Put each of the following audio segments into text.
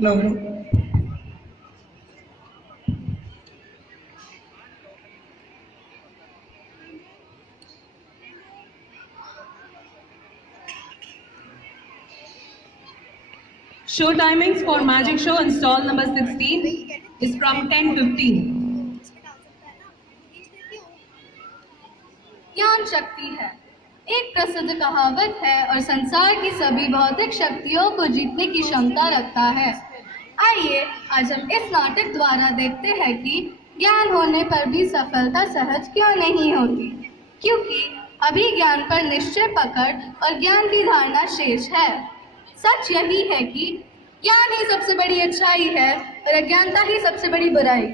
No. Show timings for Magic Show in stall number 16 is from 10:15. ज्ञान शक्ति है। एक प्रसिद्ध कहावत है और संसार की सभी भौतिक शक्तियों को जीतने की क्षमता रखता है। आइए आज हम इस नाटक द्वारा देखते हैं कि ज्ञान होने पर भी सफलता सहज क्यों नहीं होती, क्योंकि अभी ज्ञान पर निश्चय पकड़ और ज्ञान की धारणा शेष है। सच यही है कि ज्ञान ही सबसे बड़ी अच्छाई है और अज्ञानता ही सबसे बड़ी बुराई।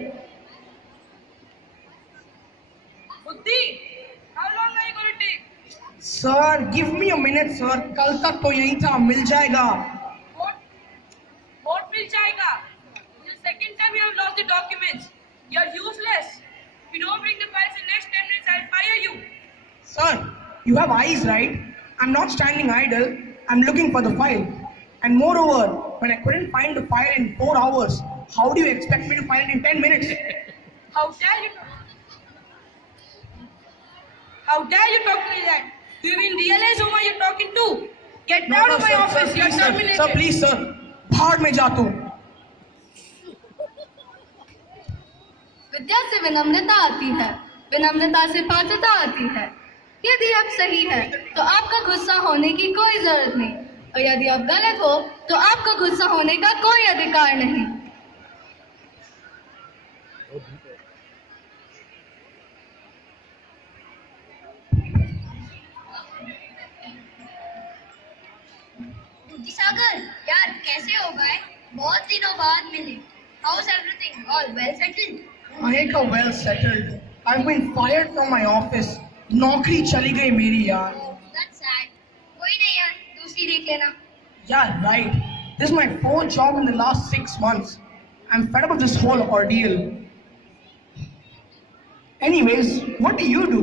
बुद्धि, how long are you going to take? Sir, give me a minute, sir. कल तक तो यही था, मिल जाएगा. What? What will जाएगा? The second time you have lost the documents. You are useless. If you don't bring the files in next 10 minutes, I'll fire you. Sir, you have eyes, right? I'm not standing idle. I'm looking for the file. And moreover, when I couldn't find the file in 4 hours, how do you expect me to find it in 10 minutes? How dare you? How dare you talk to me like that? Do you even realize whom are you talking to? Get out of my sir, office. sir, You're please, sir. terminated. Sir, please, sir. भाड़ में जा तू. विद्या से विनम्रता आती है, विनम्रता से पात्रता आती है। यदि आप सही है तो आपका गुस्सा होने की कोई जरूरत नहीं, और यदि आप गलत हो तो आपका गुस्सा होने का कोई अधिकार नहीं। सागर, यार कैसे हो गए? बहुत दिनों बाद मिले। How's everything? All well settled? Maheka, well settled. I've been fired from my office. नौकरी चली गई मेरी यार. That's sad. कोई नहीं यार, दूसरी देख लेना। Yeah, right. This is my fourth job in the last 6 months. I'm fed up with this whole ordeal. Anyways, what do you do?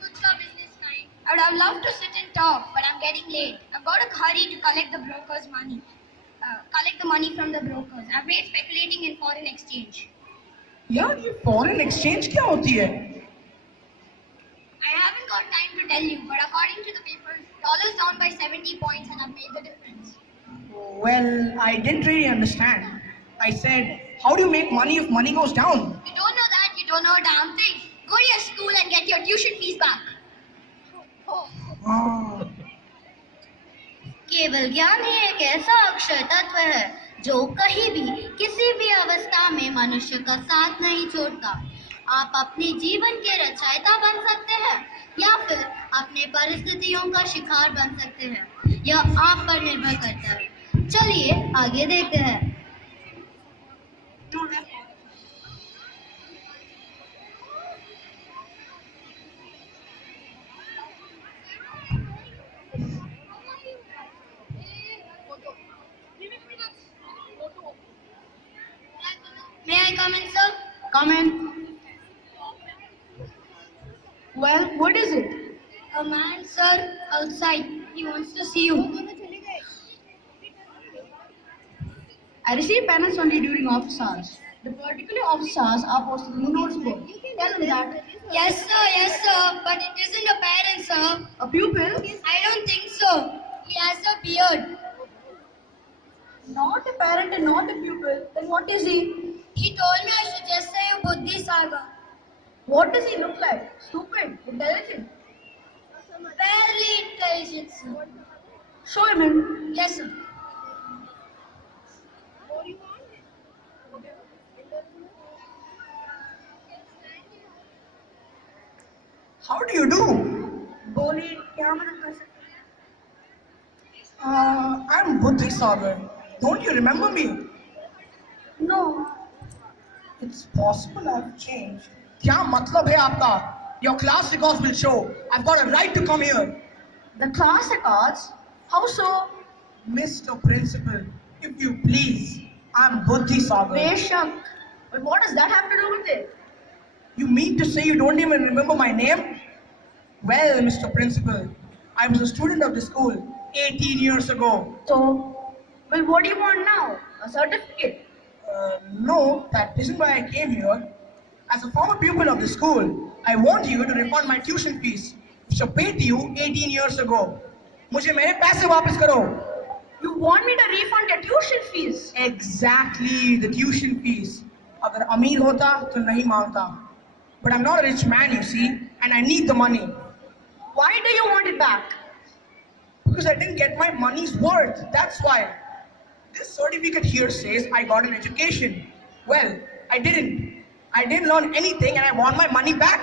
Good for business time. I would have loved to sit and talk, but I'm getting late. I've got to hurry to collect the broker's money. Collect the money from the brokers. I've made speculating in foreign exchange. यार ये foreign exchange क्या होती है? I haven't got time to tell you, but according to the papers, dollar's down by 70 points and I've made the difference. Well, I didn't really understand. I said, how do you make money if money goes down? You don't know that, you don't know a damn thing. Go to your school and get your tuition fees back. Ah. केवल ज्ञान ही एक ऐसा अक्षय तत्व है जो कहीं भी किसी भी अवस्था में मनुष्य का साथ नहीं छोड़ता। आप अपने जीवन के रचयिता बन सकते हैं या फिर अपने परिस्थितियों का शिकार बन सकते हैं। यह आप पर निर्भर करता है। चलिए आगे देखते हैं। May I come in, sir? Come in. Well, what is it? A man, sir, outside. He wants to see you. I receive penance only during office hours. The particular office hours are posted in the notes book. Tell him that. Yes, sir, but it isn't a parent, sir. A pupil? I don't think so. He has a beard. Not a parent and not a pupil. Then what is he? He told me I should just say you Buddhi Saga. What does he look like? Stupid? Intelligent? Barely intelligent, sir. Show him in. Yes, sir. How do you do? बोलिए क्या मदद कर सकते I'm Buddhi Sagar. Don't you remember me? हैं? No. It's possible I've changed. क्या मतलब है आपका? Your class records will show. I've got a right to come here. The class records? How so? Mr. Principal, if you please, I'm Buddhi Sagar. Beshak. But what does that have to do with it? You mean to say you don't even remember my name? Well, Mr. Principal, I was a student of the school 18 years ago. So, Well, what do you want now? A certificate? No, that isn't why I came here. As a former pupil of the school, I want you to refund my tuition fees, which I paid to you 18 years ago. मुझे मेरे पैसे वापस करो. You want me to refund your tuition fees? Exactly, the tuition fees. अगर अमीर होता तो नहीं मांगता. But I'm not a rich man, you see, and I need the money. Why do you want it back? Because I didn't get my money's worth. That's why. This certificate here says I got an education. Well, I didn't. I didn't learn anything and I want my money back.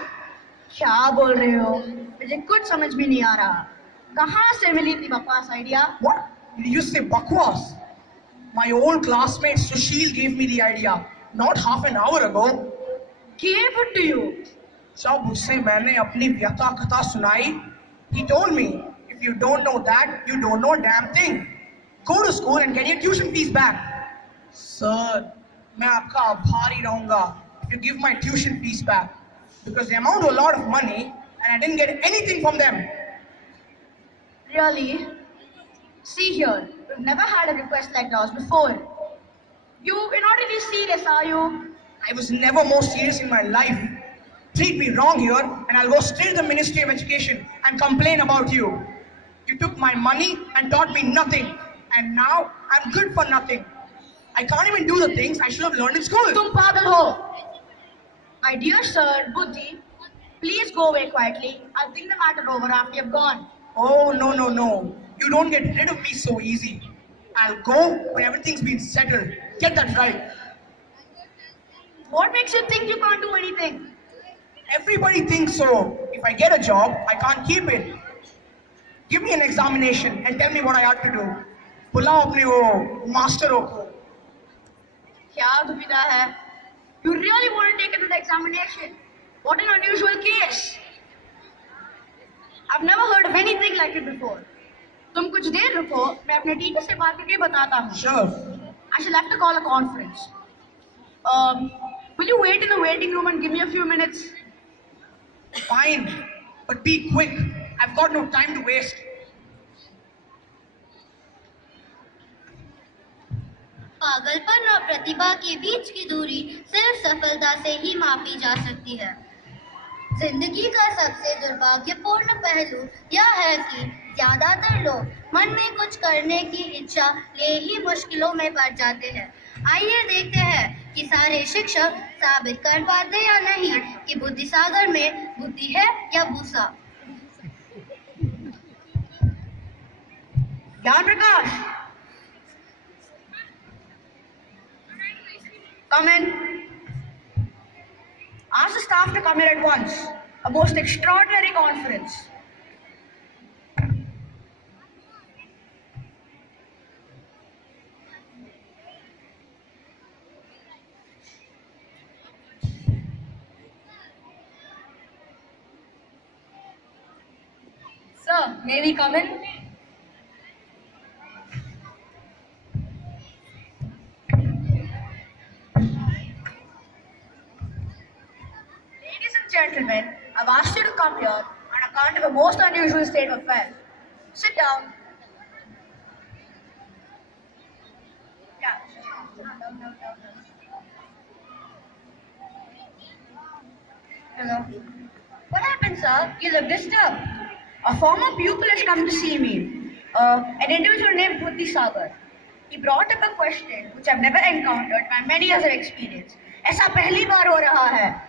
क्या बोल रहे हो? मुझे कुछ समझ भी नहीं आ रहा. कहाँ से मिली थी बकवास idea? What? Did you say bakwas? My old classmate Sushil gave me the idea not half an hour ago. Gave it to you? जब उससे मैंने अपनी व्यथा कथा सुनाई, he told me, if you don't know that, you don't know a damn thing. Go to school and get your tuition fees back. Sir, मैं आपका आभारी रहूँगा if you give my tuition fees back, because they amount to a lot of money and I didn't get anything from them. Really? See here, we've never had a request like yours before. You're not really serious, are you? I was never more serious in my life. Treat me wrong here and I'll go straight to the Ministry of Education and complain about you. You took my money and taught me nothing. And now I'm good for nothing. I can't even do the things I should have learned in school. तुम पागल हो. My dear sir, Buddhi, please go away quietly. I'll think the matter over after you've gone. Oh, no, no, no. You don't get rid of me so easy. I'll go when everything's been settled. Get that right. What makes you think you can't do anything? Everybody thinks so. If I get a job, I can't keep it. Give me an examination and tell me what I ought to do. बुलाओ अपने वो मास्टरों को. क्या दुविधा है? You really want to take it to the examination? What an unusual case. I've never heard of anything like it before. तुम कुछ देर रुको, मैं अपने टीचर से बात करके बताता हूँ. Sure. I shall have to call a conference. Will you wait in the waiting room and give me a few minutes? Fine, but be quick. I've got no time to waste. पागलपन और प्रतिभा के बीच की दूरी सिर्फ सफलता से ही मापी जा सकती है। जिंदगी का सबसे दुर्भाग्यपूर्ण पहलू यह है कि ज्यादातर लोग मन में कुछ करने की इच्छा ले ही मुश्किलों में पड़ जाते हैं। आइए देखते हैं कि सारे शिक्षक साबित कर पाते या नहीं कि बुद्धिसागर में बुद्धि है या भूसा। ज्ञान प्रकाश, come in. Ask the staff to come here at once. A most extraordinary conference. Sir, may we come in? Ladies and gentlemen, I've asked you to come here on account of a most unusual state of affairs. Sit down. Yeah. Hello. What happened, sir? You look disturbed. A former pupil has come to see me. An individual named Buddhi Sagar. He brought up a question which I've never encountered in my many years of experience. ऐसा पहली बार हो रहा है.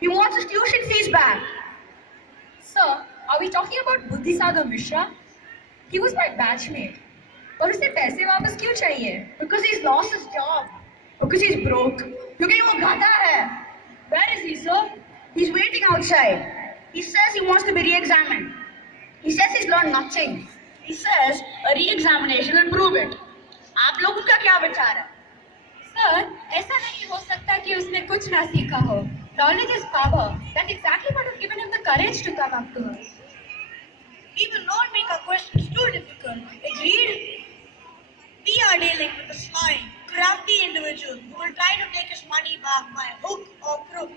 He wants his tuition fees back. Sir, are we talking about Buddhi Sagar Mishra? He was my batchmate. और उसे पैसे वापस क्यों चाहिए? Because he's lost his job. Because he's broke. क्योंकि वो गधा है. Where is he, sir? He's waiting outside. He says he wants to be re-examined. He says he's learned nothing. He says a re-examination will prove it. आप लोगों का क्या विचार है? Sir, ऐसा नहीं हो सकता कि उसने कुछ ना सीखा हो. Knowledge is power. That's exactly what has given him the courage to come up to us. We will not make our questions too difficult. Agreed? We are dealing with a sly, crafty individual who will try to take his money back by hook or crook.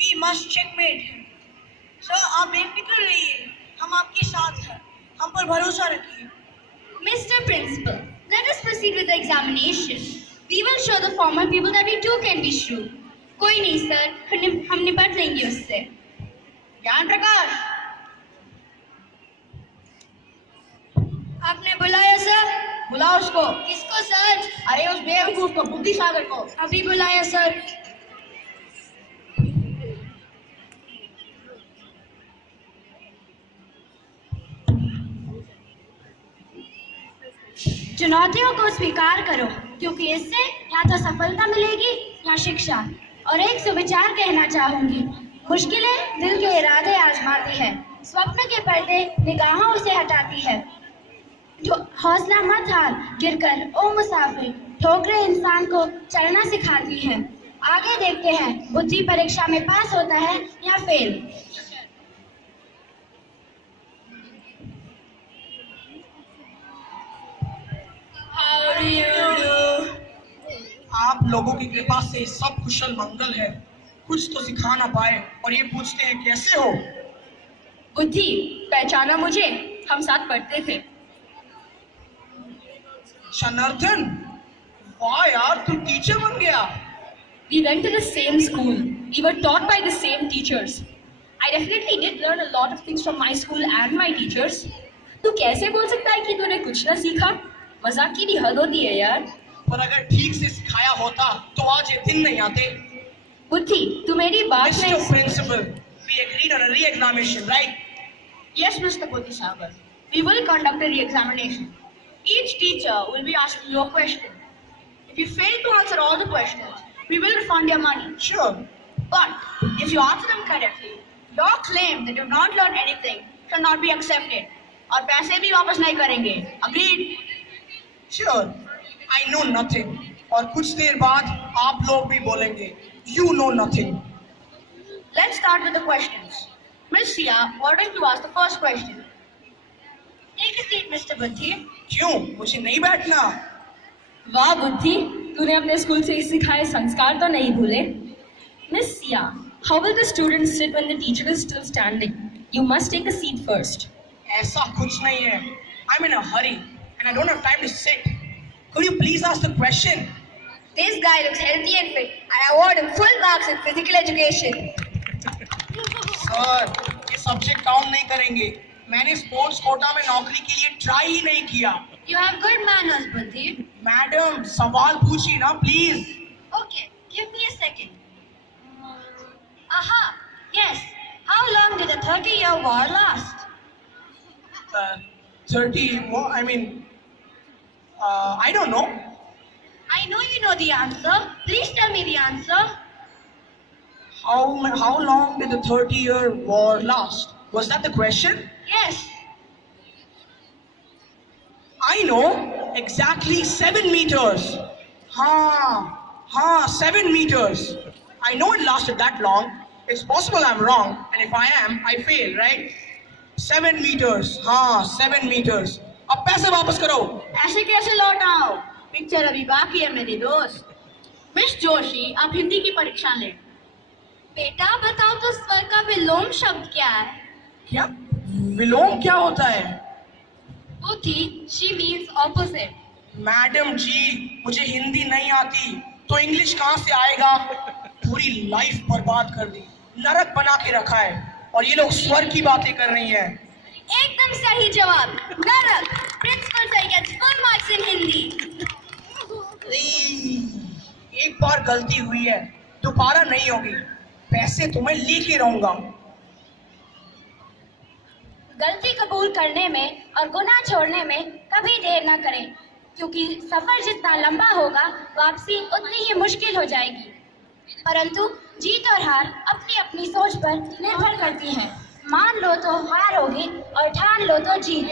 We must checkmate him. Sir, आप बेफिक्र रहिए. हम आपके साथ हैं. हम पर भरोसा रखिए. Mr. Principal, let us proceed with the examination. We will show the former people that we too can be shrewd. कोई नहीं सर, हम निपट लेंगे उससे. ज्ञान प्रकाश, आपने बुलाया सर? बुलाओ उसको. किसको सर? अरे उस बेवकूफ को, बुद्धि सागर को. अभी बुलाया सर. चुनौतियों को स्वीकार करो, क्योंकि इससे या तो सफलता मिलेगी या शिक्षा. और एक सुविचार कहना चाहूंगी, मुश्किलें दिल के इरादे आजमाती है, स्वप्न के पर्दे निगाहों से हटाती है. हौसला मत हार, गिरकर ओ मुसाफिर, ठोकरें इंसान को चलना सिखाती है. आगे देखते हैं बुद्धि परीक्षा में पास होता है या फेल. आप लोगों की कृपा से सब कुशल मंगल है. कुछ तो सिखा ना पाए और ये पूछते हैं कैसे हो. बुद्धि, पहचाना मुझे? हम साथ पढ़ते थे. शनर्धन, वाह यार, तू टीचर बन गया. We went to the same school. We were taught by the same teachers. I definitely did learn a lot of things from my school and my teachers. तू कैसे बोल सकता है कि तूने कुछ ना सीखा? मजाक की भी हद होती है यार. पर अगर ठीक से सिखाया होता तो आज ये दिन नहीं आते. बुद्धि, तू मेरी बात Mr. में. Principal, we agreed on a re-examination, right? Yes, Mr. Buddhi Sagar. We will conduct a re-examination. Each teacher will be asking you a question. If you fail to answer all the questions, we will refund your money. Sure. But if you answer them correctly, your claim that you have not learned anything shall not be accepted. और पैसे भी वापस नहीं करेंगे. Agreed? Sure. I know nothing. और कुछ देर बाद आप लोग भी बोलेंगे You know nothing. Let's start with the questions. Miss Sia, why don't you ask the first question? Take a seat, Mr. Buddhi. क्यों? मुझे नहीं बैठना. वाह बुद्धि, तूने अपने स्कूल से सिखाए संस्कार तो नहीं भूले. Miss Sia, how will the students sit when the teacher is still standing? You must take a seat first. ऐसा कुछ नहीं है. I'm in a hurry and I don't have time to sit. Could you please ask the question? This guy looks healthy and fit. I award him full marks in physical education. Sir, ये subject count नहीं करेंगे. मैंने sports quota में नौकरी के लिए try ही नहीं किया. You have good manners, Buddhi. Madam, सवाल पूछिए ना please. Okay, give me a second. Aha, yes. How long did the 30-year war last? 30. I mean, I don't know. I know you know the answer. Please tell me the answer. How long did the 30-year war last? Was that the question? Yes. I know exactly 7 meters. हाँ, 7 meters. I know it lasted that long. It's possible I'm wrong, and if I am, I fail, right? 7 meters. हाँ, 7 meters. अब पैसे वापस करो. ऐसे कैसे लौटाओ? Picture अभी बाकी है मेरे दोस्त. मिस जोशी, आप हिंदी की परीक्षा लें. बेटा बताओ तो स्वर का विलोम शब्द क्या है? क्या? विलोम क्या होता है? बुद्धि, she means opposite. मैडम जी, मुझे हिंदी नहीं आती, तो इंग्लिश कहाँ से आएगा? पूरी लाइफ बर्बाद कर दी, नरक बना के रखा है, और ये लोग स्वर की बातें कर रही हैं. एकदम सही जवाब. नरक. Principal sir gets full marks in Hindi. एक बार गलती हुई है, दोबारा नहीं होगी. पैसे तो मैं लेके रहूंगा. गलती कबूल करने में और गुनाह छोड़ने में कभी देर न करें, क्योंकि सफर जितना लंबा होगा, वापसी उतनी ही मुश्किल हो जाएगी. परंतु जीत और हार अपनी अपनी सोच पर निर्भर करती हैं. मान लो तो हार होगी और ठान लो तो जीत.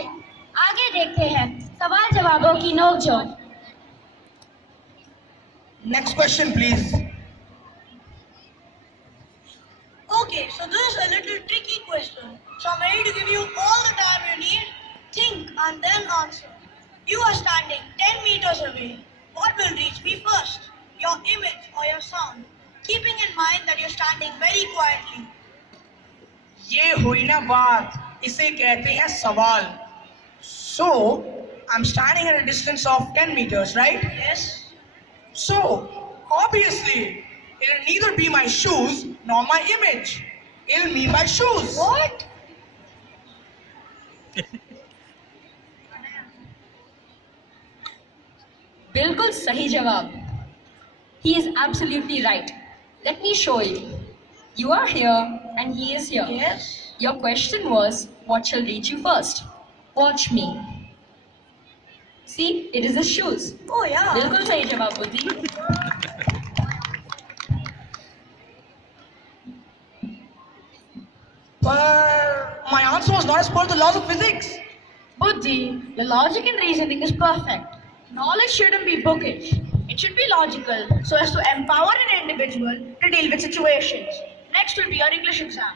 आगे देखते हैं सवाल जवाबों की नोकझोंक. Next question, please. Okay, so this is a little tricky question. So I'm ready to give you all the time you need. Think and then answer. You are standing 10 meters away. What will reach me first? Your image or your sound? Keeping in mind that you're standing very quietly. ये हुई ना बात, इसे कहते हैं सवाल. So, I'm standing at a distance of 10 meters, right? Yes. So, obviously, it'll neither be my shoes nor my image. It'll be my shoes. What? बिल्कुल सही जवाब. He is absolutely right. Let me show you. You are here and he is here. Yes. Your question was, what shall reach you first? Watch me. See, it is his shoes. Oh yeah. बिल्कुल सही जवाब बुद्धि. But my answer was not as per the laws of physics. Buddhi, your logic and reasoning is perfect. Knowledge shouldn't be bookish. It should be logical so as to empower an individual to deal with situations. Next will be your English exam.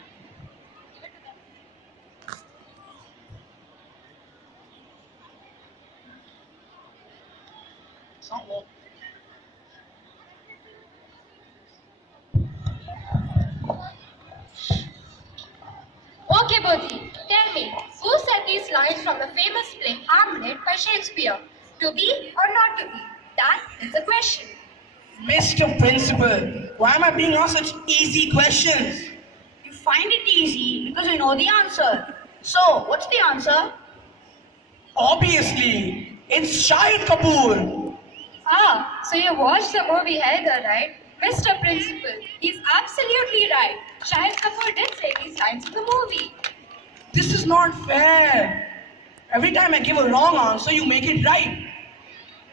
Okay, Bodhi, tell me, who said these lines from the famous play Hamlet by Shakespeare? To be or not to be? That is the question. Mr. Principal, why am I being asked such easy questions? You find it easy because you know the answer. So, what's the answer? Obviously, it's Shahid Kapoor. Ah, so you watched the movie Haider, right? Mr. Principal, he's absolutely right. Shahid Kapoor did say these lines in the movie. This is not fair. Every time I give a wrong answer, you make it right.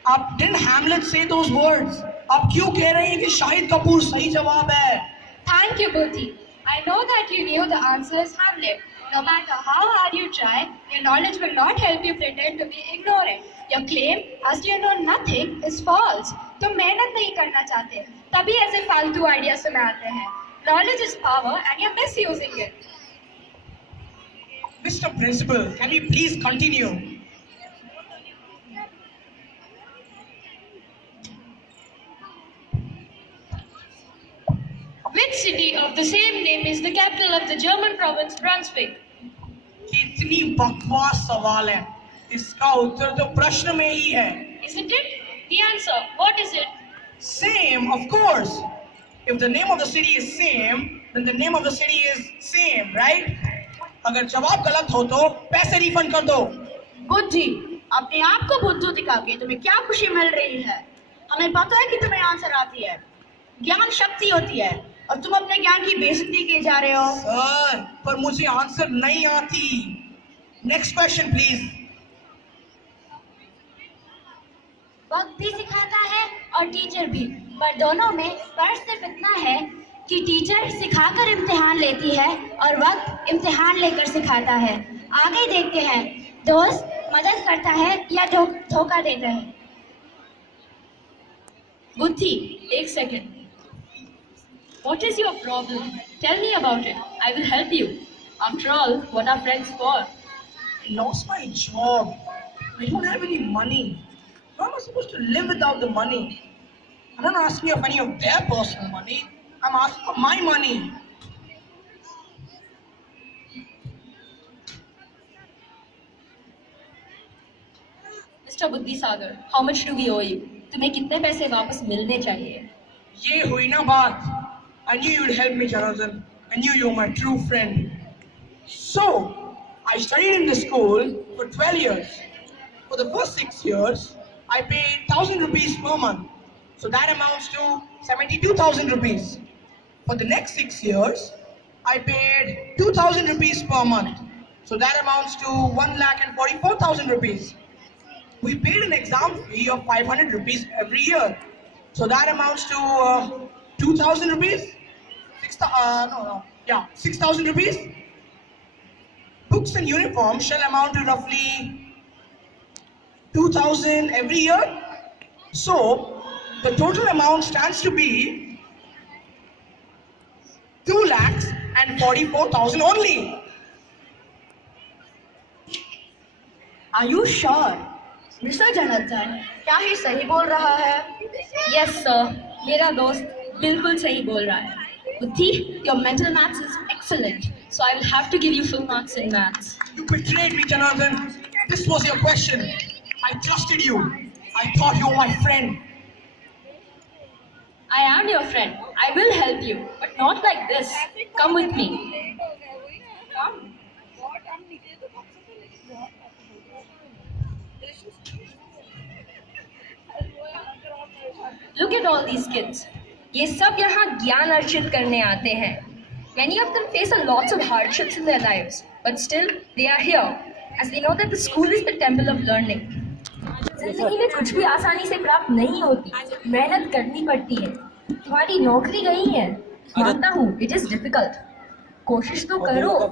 आप didn't Hamlet say those words? आप क्यों कह रहे हैं कि शाहिद कपूर सही जवाब है? Thank you, Bodhi. I know that you knew the answer is Hamlet. No matter how hard you try, your knowledge will not help you pretend to be ignorant. Your claim, as you know nothing, is false. तुम मेहनत नहीं करना चाहते, तभी ऐसे फालतू ideas तुम्हें आते हैं. Knowledge is power and you're misusing it. Mr. Principal, can we please continue? Which city of the same name is the capital of the German province Brunswick? कितनी बकवास सवाल है. इसका उत्तर तो प्रश्न में ही है. Isn't it? The answer, what is it? Same, of course. If the name of the city is same, then the name of the city is same, right? अगर जवाब गलत हो तो पैसे रिफंड कर दो. बुद्धि, अपने आप को बुद्धू दिखा के तुम्हें क्या खुशी मिल रही है? हमें पता है कि तुम्हें आंसर आती है. ज्ञान शक्ति होती है और तुम अपने ज्ञान की बेइज्जती किए जा रहे हो. सर, पर मुझे आंसर नहीं आती. Next question please. वक्त भी सिखाता है और टीचर भी, पर दोनों में फर्क सिर्फ इतना है कि टीचर सिखाकर इम्तिहान लेती है और वक्त इम्तिहान लेकर सिखाता है. आगे देखते हैं, दोस्त मदद करता है या धोखा देता है. बुद्धि, एक second. What is your problem? Tell me about it. I will help you. After all, what are friends for? I lost my job. I don't have any money. How am I supposed to live without the money? I'm not asking of any of their personal money. I'm asking for my money. Mr. Buddhi Sagar, how much do we owe you? तुम्हें कितने पैसे वापस मिलने चाहिए? ये हुई ना बात. I knew you'd help me, Jonathan. I knew you were my true friend. So, I studied in the school for 12 years. For the first 6 years, I paid 1,000 rupees per month. So that amounts to 72,000 rupees. For the next 6 years, I paid 2,000 rupees per month. So that amounts to 1,44,000 rupees. We paid an exam fee of 500 rupees every year. So that amounts to 2,000 rupees. 6,000 rupees. Books and uniforms shall amount to roughly 2,000 every year. So the total amount stands to be 2,44,000 only. Are you sure? Mr. Jonathan, क्या ही सही बोल रहा है? Yes, sir. मेरा दोस्त बिल्कुल सही बोल रहा है. Buddhi, your mental maths is excellent. So I will have to give you full marks in maths. You betrayed me, Jonathan. This was your question. I trusted you. I thought you were my friend. I am your friend. I will help you, but not like this. Come with me. Come. Look at all these kids. ये सब यहाँ ज्ञान अर्जित करने आते हैं. Many of them face a lots of hardships in their lives, but still they are here, as they know that the school is the temple of learning. जिंदगी में कुछ भी आसानी से प्राप्त नहीं होती. मेहनत करनी पड़ती है. तुम्हारी नौकरी गई है. मानता हूँ, it is difficult. कोशिश तो करो.